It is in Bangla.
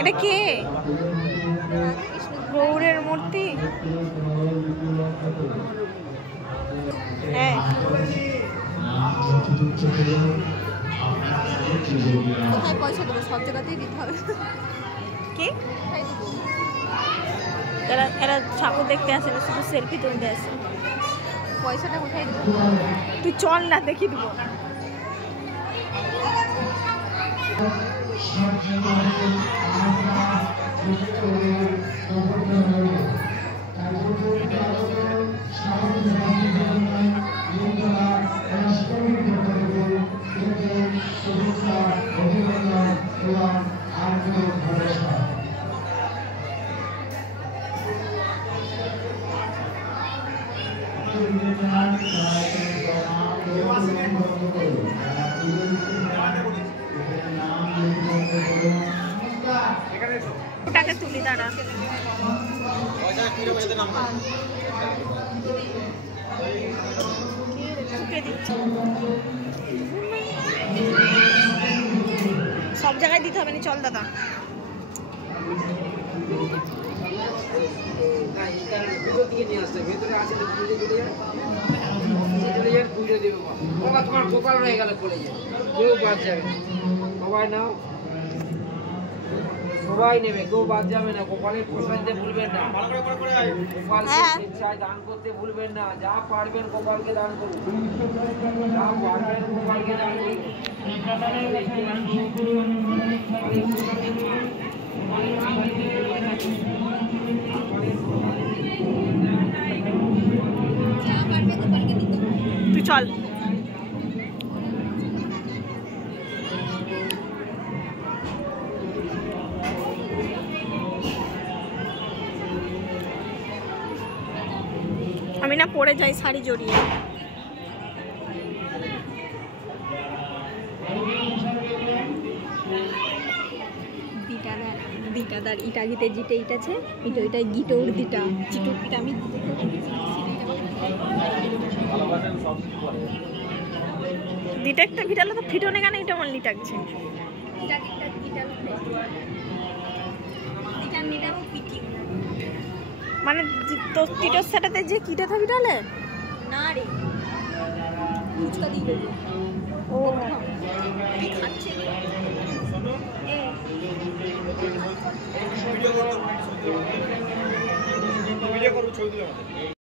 এটা কে? গৌরের মূর্তি। হ্যাঁ, কোথায় পয়সা দেবো? সব জায়গাতেই দিতে হবে। কি এরা ঠাকুর দেখতে আসে না, শুধু সেলফি তুলতে আসে। পয়সাটা কোথায় দেবো? তুই চল না, দেখি দেবো। টাকা তুলি দাঁড়া। সব জায়গায় দিতে হবে না, চল দাদা। তোমার কপাল রয়ে গেল পড়ে যায়, কেউ বাদ যাবে। সবাই নাও, সবাই নেবে, কেউ বাদ যাবে না। কপালের প্রসাদ দিতে ভুলবেন না, কপালকে স্বেচ্ছায় দান করতে ভুলবেন না। যা পারবেন কপালকে দান করুন, যা পারবেন কপালকে দান করুন। তুই চল। আমি না পরে যাই শাড়ি জড়িয়ে। দিটাদার ইটাগিতে জিটে ইটাছে এটা ওইটা গিটোর দিটা চিটুর দিটা আমি দিটা একটা ভিটালে তো ফিটনে কেন এটা আমার লিটাকছে। মানে তো টিটোর সেটাতে যে কিটা থাকি তাহলে না রে, ফুচকা দিয়ে দেবো। ও কি খাচ্ছে? ভিডিও করবো, ছবি তুলে